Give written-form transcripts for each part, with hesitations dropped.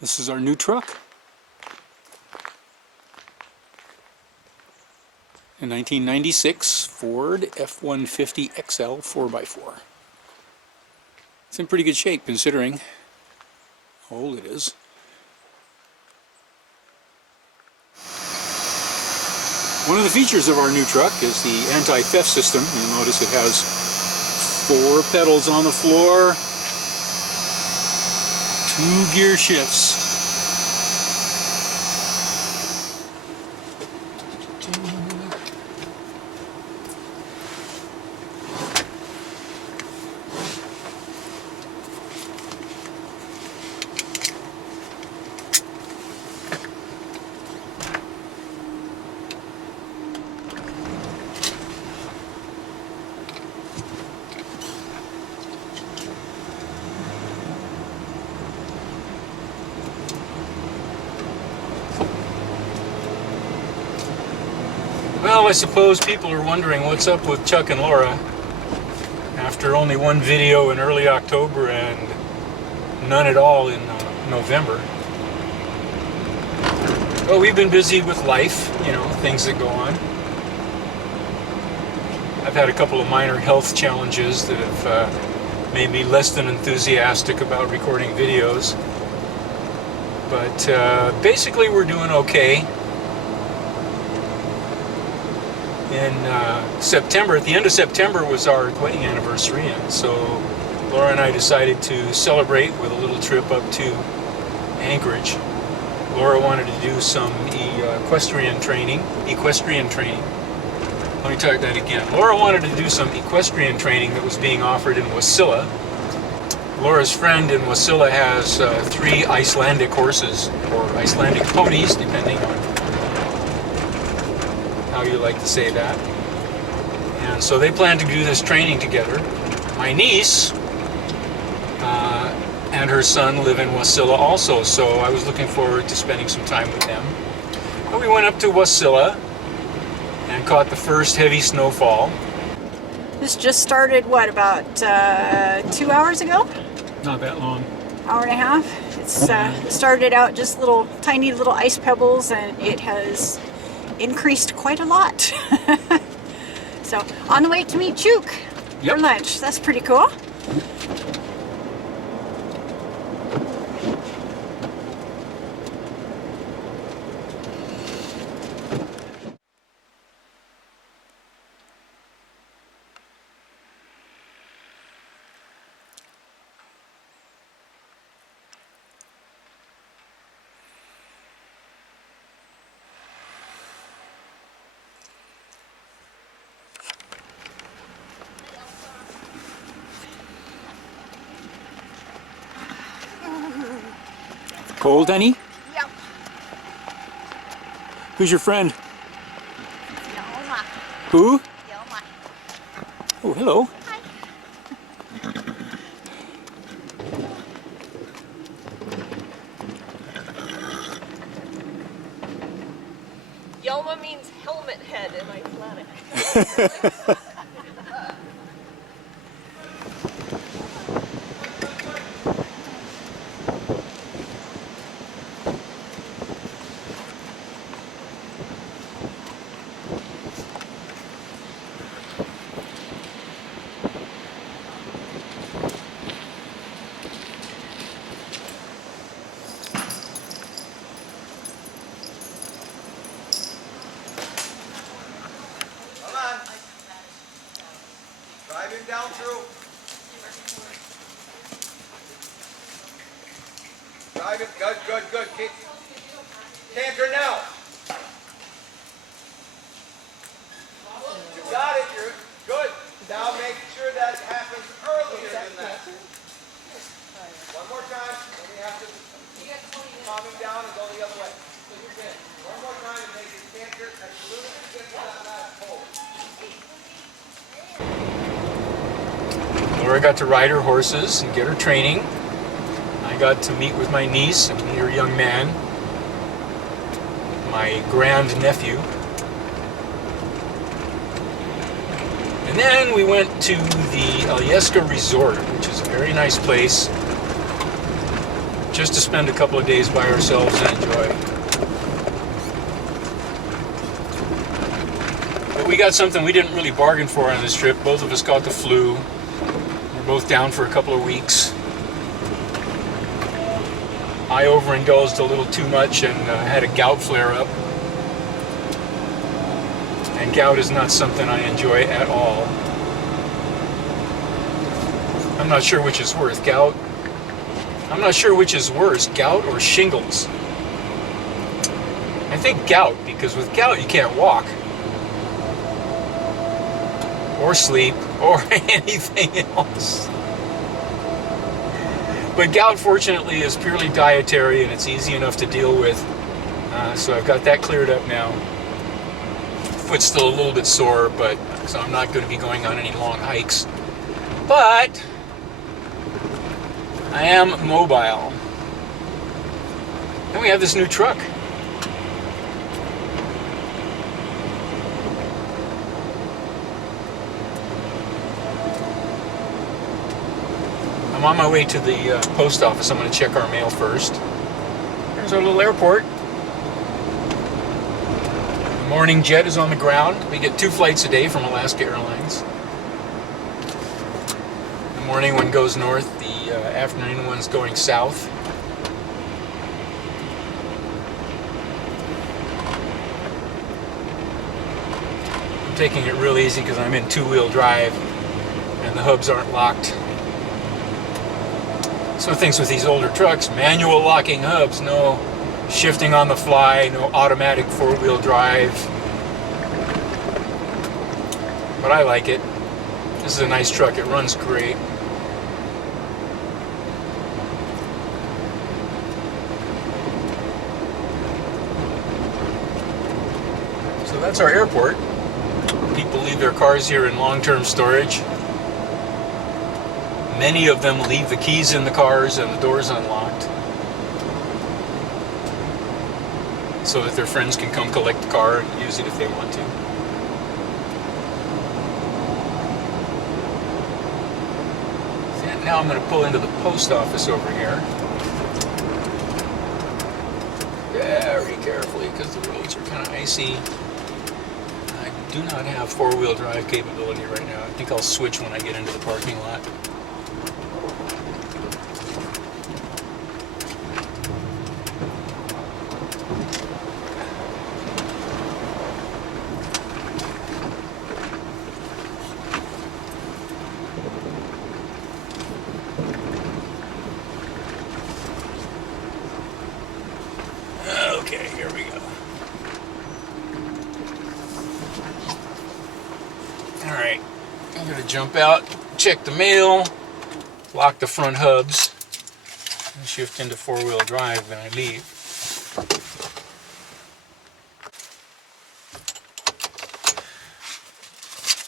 This is our new truck. A 1996 Ford F-150 XL 4x4. It's in pretty good shape considering how old it is. One of the features of our new truck is the anti-theft system. You'll notice it has 4 pedals on the floor, 2 gear shifts. Well, I suppose people are wondering what's up with Chuck and Laura after only one video in early October and none at all in November. Well, we've been busy with life, you know, things that go on. I've had a couple of minor health challenges that have made me less than enthusiastic about recording videos. But basically we're doing okay. In September, at the end of September was our wedding anniversary, and so Laura and I decided to celebrate with a little trip up to Anchorage. Laura wanted to do some equestrian training. Let me try that again. Laura wanted to do some equestrian training that was being offered in Wasilla. Laura's friend in Wasilla has 3 Icelandic horses, or Icelandic ponies, depending on how you like to say that. And so they plan to do this training together. My niece and her son live in Wasilla also, so I was looking forward to spending some time with them. But we went up to Wasilla and caught the first heavy snowfall. This just started, what, about 2 hours ago? Not that long. Hour and a half. It's started out just little, tiny little ice pebbles, and it has increased quite a lot. So, on the way to meet Chuk for lunch. That's pretty cool. Cold, honey? Yep. Who's your friend? Lealea. Who? Lealea. Oh, hello. Hi. Yelma means helmet head in Icelandic. Drive him down through. Drive him. Good, good, good. Keep. Canter now. You got it. You're good. Now make sure that happens earlier than that. One more time. Then you have to calm him down and go the other way. One more time and make his canter as soon as he gets to that last pole. Laura got to ride her horses and get her training. I got to meet with my niece and meet her young man, my grand-nephew. And then we went to the Lealea Resort, which is a very nice place just to spend a couple of days by ourselves and enjoy. But we got something we didn't really bargain for on this trip. Both of us got the flu. We're both down for a couple of weeks. I overindulged a little too much and had a gout flare-up. And gout is not something I enjoy at all. I'm not sure which is worse, gout. I'm not sure which is worse, gout or shingles. I think gout, because with gout you can't walk. Or sleep, or anything else. But gout, fortunately, is purely dietary and it's easy enough to deal with. So I've got that cleared up now. Foot's still a little bit sore, but so I'm not going to be going on any long hikes. But I am mobile. And we have this new truck. I'm on my way to the post office. I'm going to check our mail first. There's our little airport. The morning jet is on the ground. We get 2 flights a day from Alaska Airlines. The morning one goes north, the afternoon one's going south. I'm taking it real easy because I'm in 2-wheel drive and the hubs aren't locked. So things with these older trucks, manual locking hubs, no shifting on the fly, no automatic 4-wheel drive. But I like it. This is a nice truck, it runs great. So that's our airport. People leave their cars here in long-term storage. Many of them leave the keys in the cars and the doors unlocked so that their friends can come collect the car and use it if they want to. And now I'm going to pull into the post office over here. Very carefully because the roads are kind of icy. I do not have 4-wheel drive capability right now. I think I'll switch when I get into the parking lot. Okay, here we go. Alright, I'm going to jump out, check the mail, lock the front hubs, and shift into 4-wheel drive when I leave.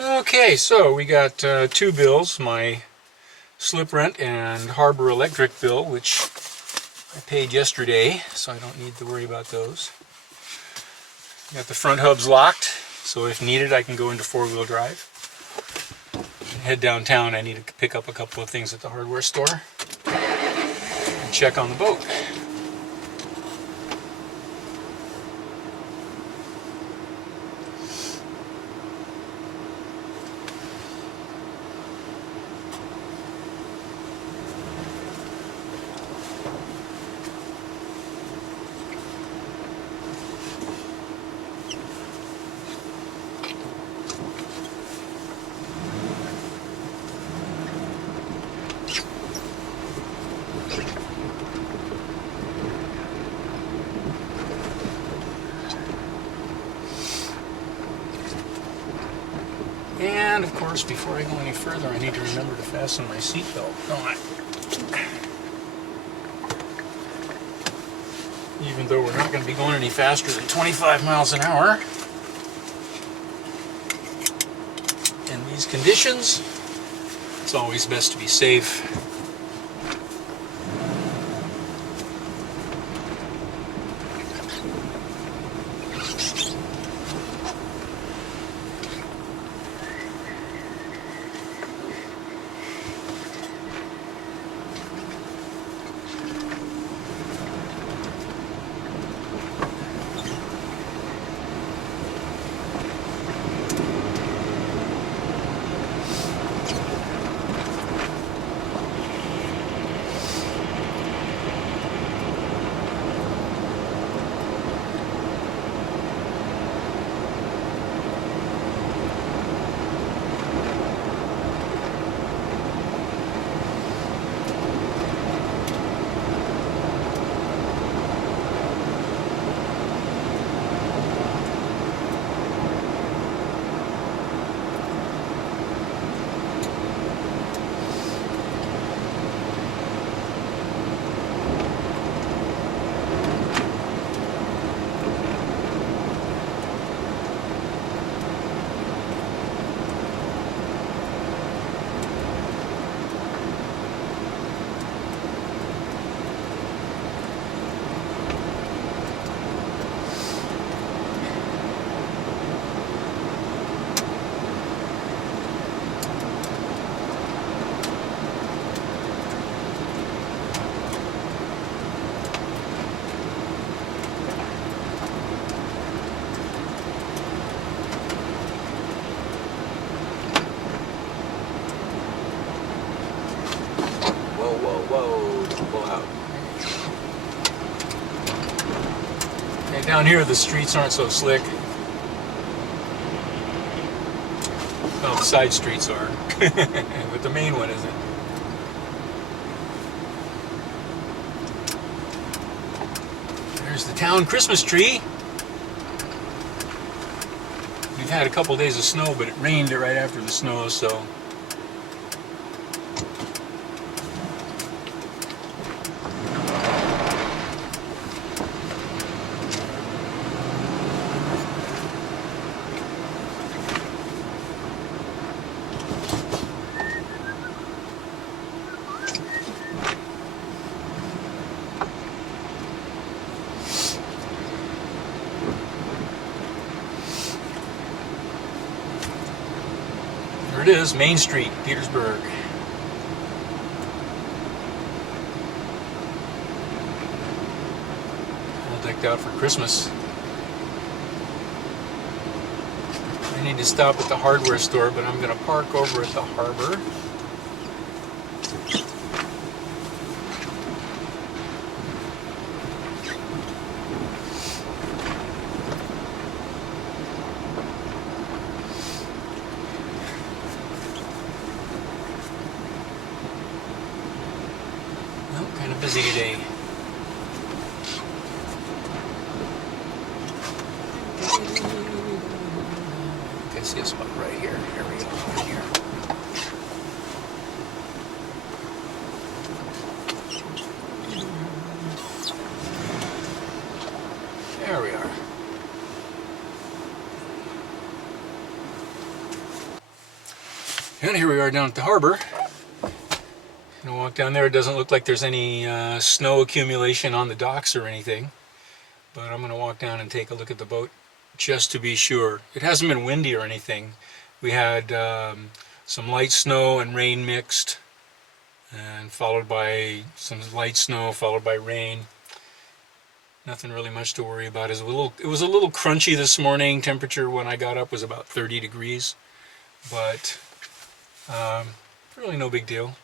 Okay, so we got 2 bills, my slip rent and Harbor Electric bill, which I paid yesterday, so I don't need to worry about those. Got the front hubs locked, so if needed I can go into 4-wheel drive. Head downtown, I need to pick up a couple of things at the hardware store and check on the boat. And of course, before I go any further, I need to remember to fasten my seatbelt, don't I? Even though we're not going to be going any faster than 25 miles an hour in these conditions, it's always best to be safe. Down here the streets aren't so slick. Well, the side streets are, but the main one isn't. There's the town Christmas tree. We've had a couple days of snow, but it rained right after the snow, so there it is, Main Street, Petersburg. All decked out for Christmas. I need to stop at the hardware store, but I'm going to park over at the harbor. Well, kind of busy today. I see a spot right here. Here we go. Right here. There we are. And here we are down at the harbor. Gonna walk down there. It doesn't look like there's any snow accumulation on the docks or anything, but I'm gonna walk down and take a look at the boat just to be sure. It hasn't been windy or anything. We had some light snow and rain mixed, and followed by some light snow, followed by rain. Nothing really much to worry about. It was a little crunchy this morning. Temperature when I got up was about 30 degrees, but really no big deal.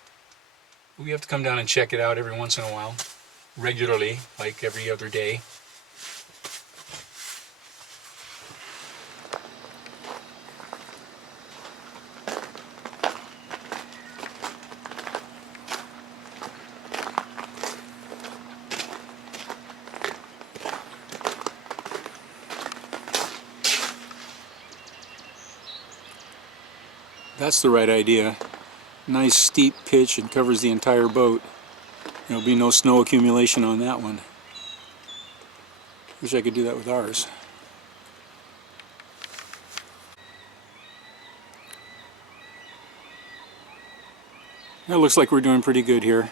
We have to come down and check it out every once in a while, regularly, like every other day. That's the right idea. Nice steep pitch and covers the entire boat. There'll be no snow accumulation on that one. Wish I could do that with ours. It looks like we're doing pretty good here.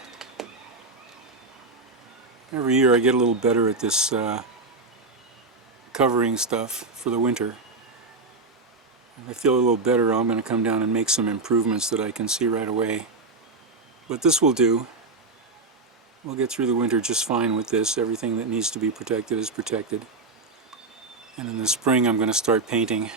Every year I get a little better at this covering stuff for the winter. If I feel a little better, I'm going to come down and make some improvements that I can see right away. But this will do. We'll get through the winter just fine with this. Everything that needs to be protected is protected. And in the spring I'm going to start painting.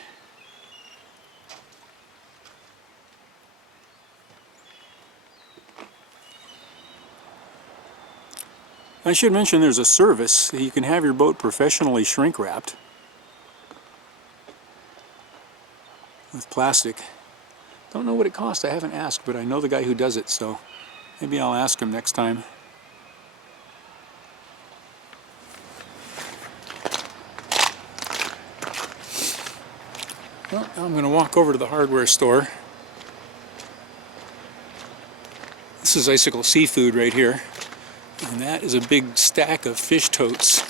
I should mention there's a service. You can have your boat professionally shrink wrapped with plastic. Don't know what it costs. I haven't asked, but I know the guy who does it, so maybe I'll ask him next time. Well, now I'm going to walk over to the hardware store. This is Icicle Seafood right here, and that is a big stack of fish totes.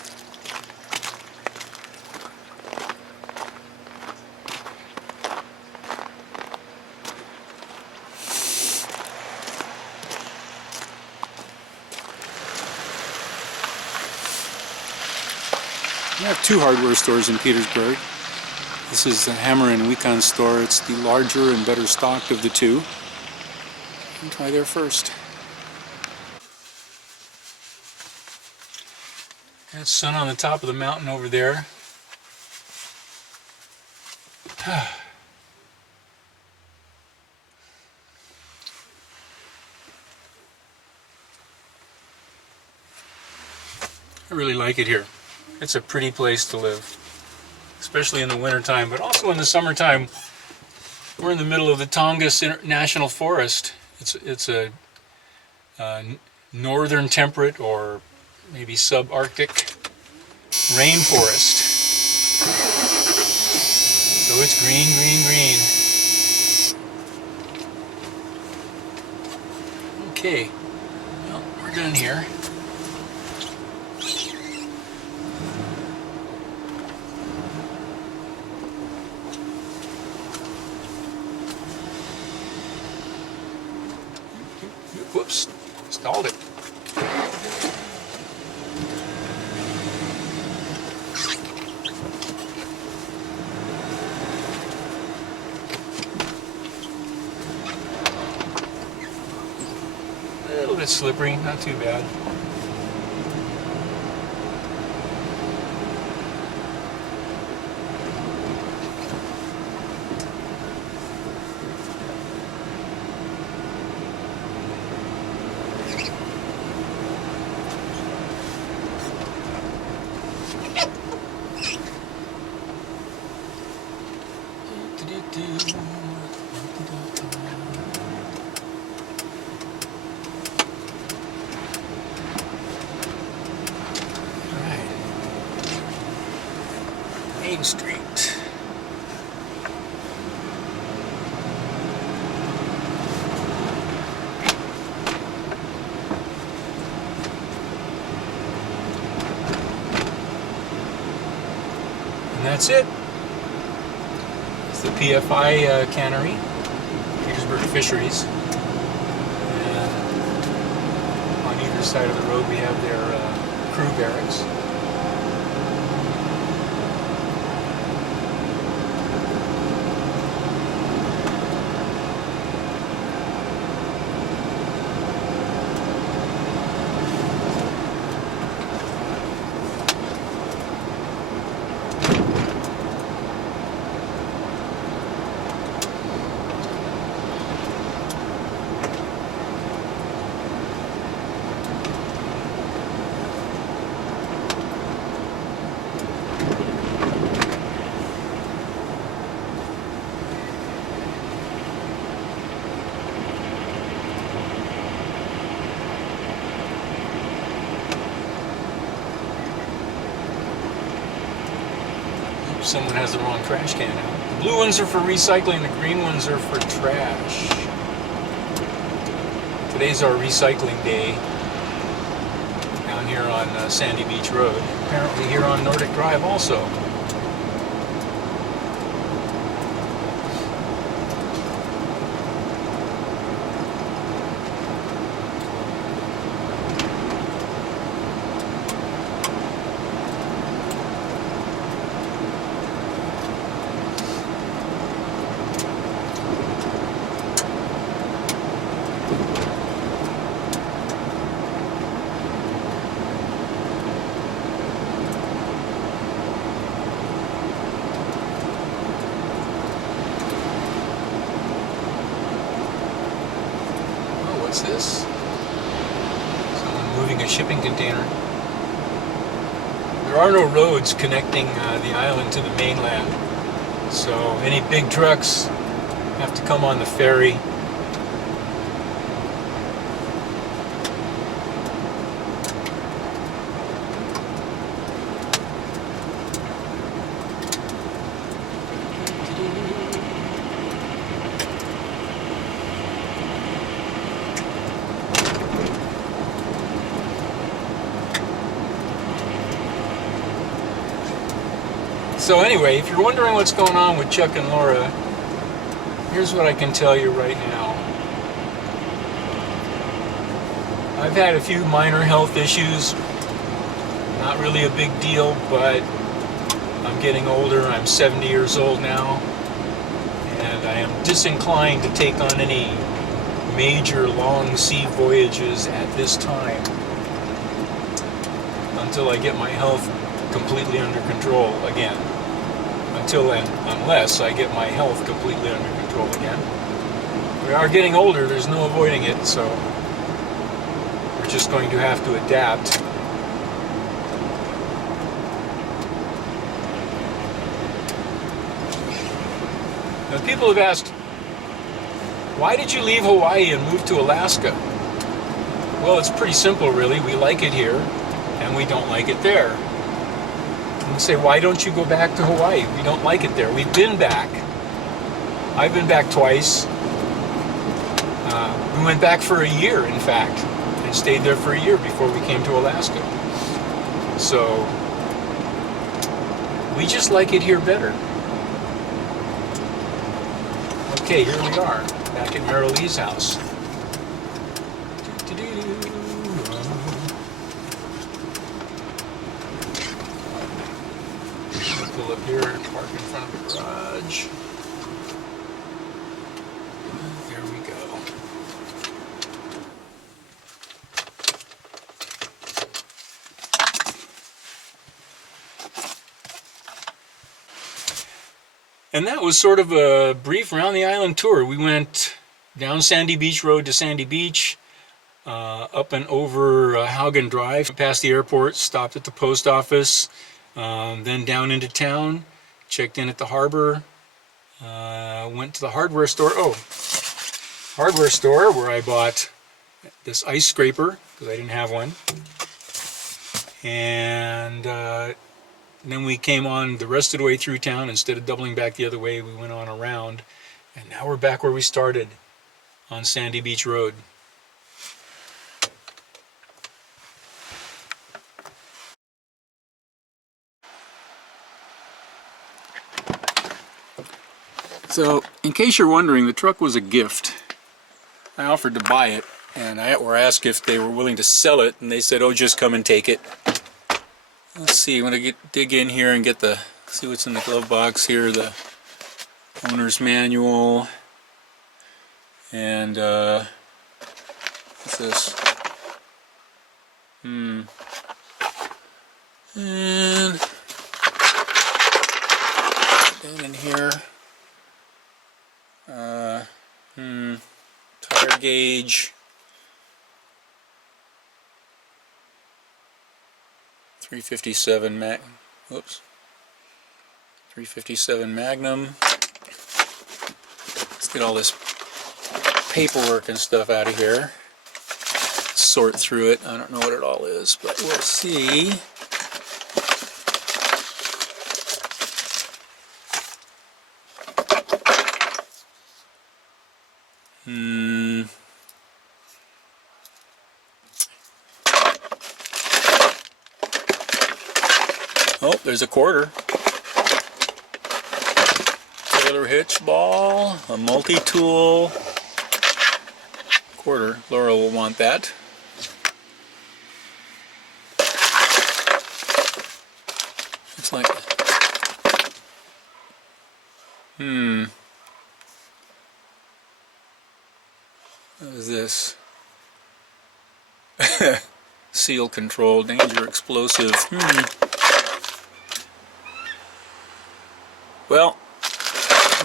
We have two hardware stores in Petersburg. This is the Hammer and Weekon store. It's the larger and better stocked of the two. I'll try there first. That's sun on the top of the mountain over there. I really like it here. It's a pretty place to live, especially in the wintertime, but also in the summertime. We're in the middle of the Tongass National Forest. It's a northern temperate or maybe subarctic rainforest. So it's green, green, green. Okay, well, we're done here. Whoops, stalled it. A little bit slippery, not too bad. Main Street. And that's it. It's the PFI cannery, Petersburg Fisheries. And on either side of the road we have their crew barracks. Someone has the wrong trash can out. The blue ones are for recycling, the green ones are for trash. Today's our recycling day down here on Sandy Beach Road. Apparently here on Nordic Drive also. What's this? Someone moving a shipping container. There are no roads connecting the island to the mainland, so any big trucks have to come on the ferry. So anyway, if you're wondering what's going on with Chuck and Laura, here's what I can tell you right now. I've had a few minor health issues, not really a big deal, but I'm getting older. I'm 70 years old now, and I am disinclined to take on any major long sea voyages at this time until I get my health completely under control again. Unless I get my health completely under control again. We are getting older, there's no avoiding it, so we're just going to have to adapt. Now, people have asked, why did you leave Hawaii and move to Alaska? Well, it's pretty simple, really. We like it here, and we don't like it there. And you say, why don't you go back to Hawaii? We don't like it there. We've been back. I've been back twice. We went back for a year, in fact, and stayed there for a year before we came to Alaska. So, we just like it here better. Okay, here we are, back at Mary Lee's house. Pull up here, park in front of the garage. There we go. And that was sort of a brief round the island tour. We went down Sandy Beach Road to Sandy Beach, up and over Haugen Drive, past the airport, stopped at the post office, then down into town, checked in at the harbor, went to the hardware store. Hardware store where I bought this ice scraper, because I didn't have one. And then we came on the rest of the way through town. Instead of doubling back the other way, we went on around. And now we're back where we started, on Sandy Beach Road. So, in case you're wondering, the truck was a gift. I offered to buy it, and I asked if they were willing to sell it, and they said, oh, just come and take it. Let's see, I'm going to dig in here and see what's in the glove box here, the owner's manual, and what's this? And down in here, tire gauge, 357 357 Magnum. Let's get all this paperwork and stuff out of here. Sort through it. I don't know what it all is, but we'll see. Oh, there's a quarter. Taylor hitch ball, a multi-tool. Quarter. Laura will want that. Looks like... What is this? Seal control, danger explosive. Well,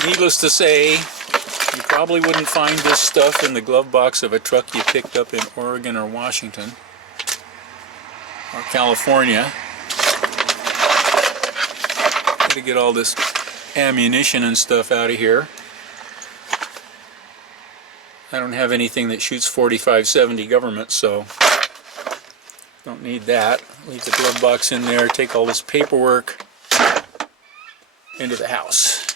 needless to say, you probably wouldn't find this stuff in the glove box of a truck you picked up in Oregon or Washington or California. Gotta get all this ammunition and stuff out of here. I don't have anything that shoots 45-70 government, so don't need that. Leave the glove box in there, take all this paperwork into the house.